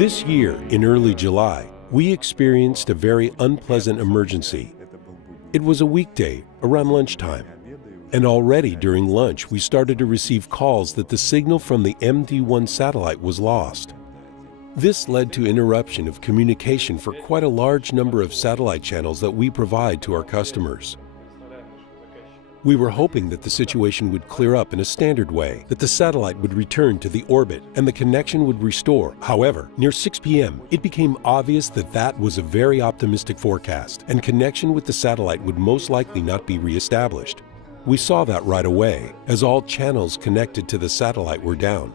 This year, in early July, we experienced a very unpleasant emergency. It was a weekday, around lunchtime, and already during lunch we started to receive calls that the signal from the MD1 satellite was lost. This led to interruption of communication for quite a large number of satellite channels that we provide to our customers. We were hoping that the situation would clear up in a standard way, that the satellite would return to the orbit and the connection would restore. However, near 6 p.m., it became obvious that that was a very optimistic forecast, and connection with the satellite would most likely not be re-established. We saw that right away, as all channels connected to the satellite were down.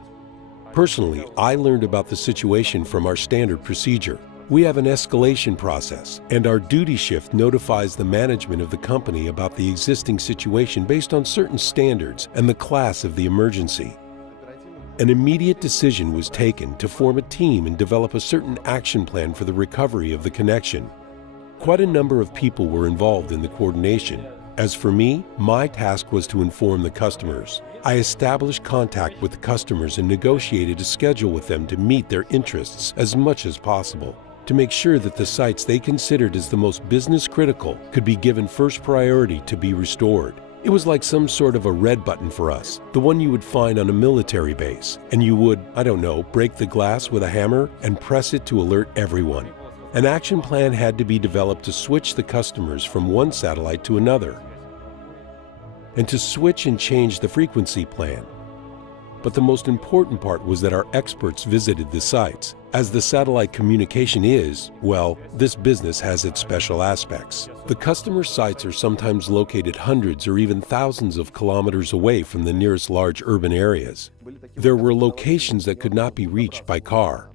Personally, I learned about the situation from our standard procedure. We have an escalation process, and our duty shift notifies the management of the company about the existing situation based on certain standards and the class of the emergency. An immediate decision was taken to form a team and develop a certain action plan for the recovery of the connection. Quite a number of people were involved in the coordination. As for me, my task was to inform the customers. I established contact with the customers and negotiated a schedule with them to meet their interests as much as possible, to make sure that the sites they considered as the most business critical could be given first priority to be restored. It was like some sort of a red button for us, the one you would find on a military base, and you would, I don't know, break the glass with a hammer and press it to alert everyone. An action plan had to be developed to switch the customers from one satellite to another, and to switch and change the frequency plan. But the most important part was that our experts visited the sites. As the satellite communication is, well, this business has its special aspects. The customer sites are sometimes located hundreds or even thousands of kilometers away from the nearest large urban areas. There were locations that could not be reached by car.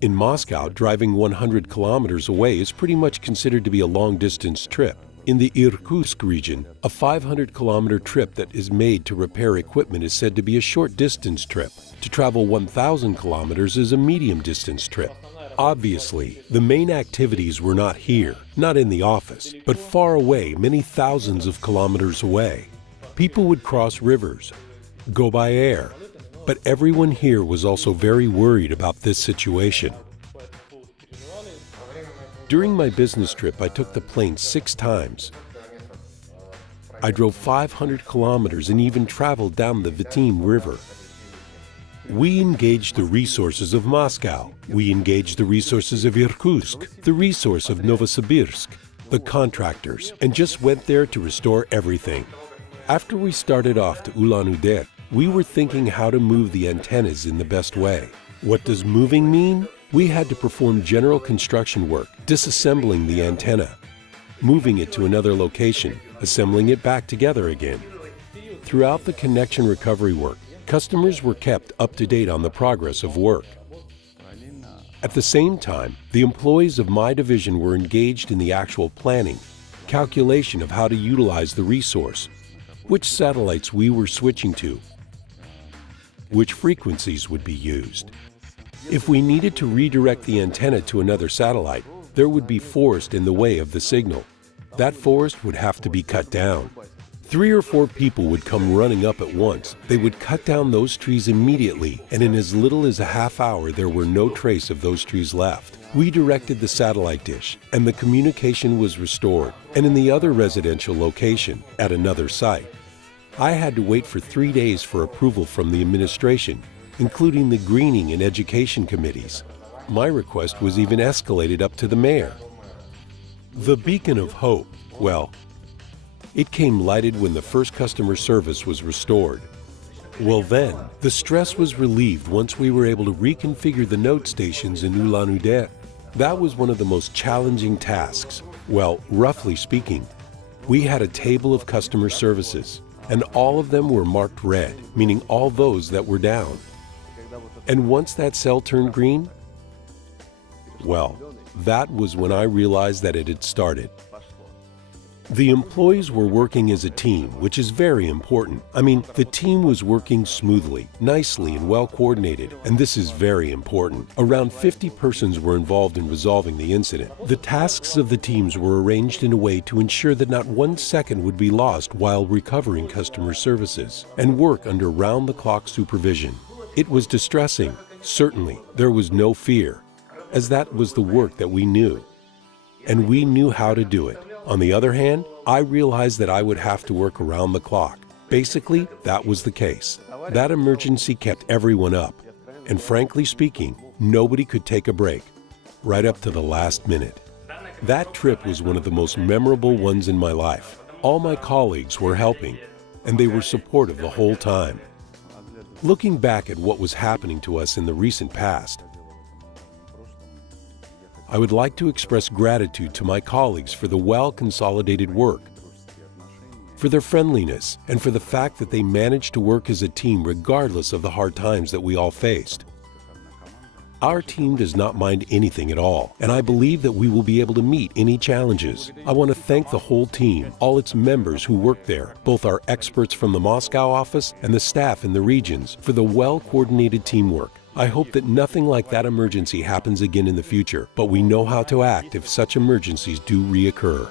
In Moscow, driving 100 kilometers away is pretty much considered to be a long-distance trip. In the Irkutsk region, a 500-kilometer trip that is made to repair equipment is said to be a short-distance trip. To travel 1,000 kilometers is a medium-distance trip. Obviously, the main activities were not here, not in the office, but far away, many thousands of kilometers away. People would cross rivers, go by air, but everyone here was also very worried about this situation. During my business trip, I took the plane 6 times. I drove 500 kilometers and even traveled down the Vitim River. We engaged the resources of Moscow. We engaged the resources of Irkutsk, the resource of Novosibirsk, the contractors, and just went there to restore everything. After we started off to Ulan-Ude, we were thinking how to move the antennas in the best way. What does moving mean? We had to perform general construction work, disassembling the antenna, moving it to another location, assembling it back together again. Throughout the connection recovery work, customers were kept up to date on the progress of work. At the same time, the employees of my division were engaged in the actual planning, calculation of how to utilize the resource, which satellites we were switching to, which frequencies would be used. If we needed to redirect the antenna to another satellite, there would be forest in the way of the signal. That forest would have to be cut down. 3 or 4 people would come running up at once. They would cut down those trees immediately, and in as little as a half hour there were no trace of those trees left. We directed the satellite dish, and the communication was restored. And in the other residential location, at another site, I had to wait for 3 days for approval from the administration, including the greening and education committees. My request was even escalated up to the mayor. The beacon of hope, well, it came lighted when the first customer service was restored. Well then, the stress was relieved once we were able to reconfigure the node stations in Ulan-Ude. That was one of the most challenging tasks. Well, roughly speaking, we had a table of customer services, and all of them were marked red, meaning all those that were down. And once that cell turned green, well, that was when I realized that it had started. The employees were working as a team, which is very important. I mean, the team was working smoothly, nicely, and well coordinated, and this is very important. Around 50 persons were involved in resolving the incident. The tasks of the teams were arranged in a way to ensure that not 1 second would be lost while recovering customer services, and work under round-the-clock supervision. It was distressing. Certainly, there was no fear, as that was the work that we knew. And we knew how to do it. On the other hand, I realized that I would have to work around the clock. Basically, that was the case. That emergency kept everyone up. And frankly speaking, nobody could take a break, right up to the last minute. That trip was one of the most memorable ones in my life. All my colleagues were helping, and they were supportive the whole time. Looking back at what was happening to us in the recent past, I would like to express gratitude to my colleagues for the well-consolidated work, for their friendliness, and for the fact that they managed to work as a team regardless of the hard times that we all faced. Our team does not mind anything at all, and I believe that we will be able to meet any challenges. I want to thank the whole team, all its members who work there, both our experts from the Moscow office and the staff in the regions, for the well-coordinated teamwork. I hope that nothing like that emergency happens again in the future, but we know how to act if such emergencies do reoccur.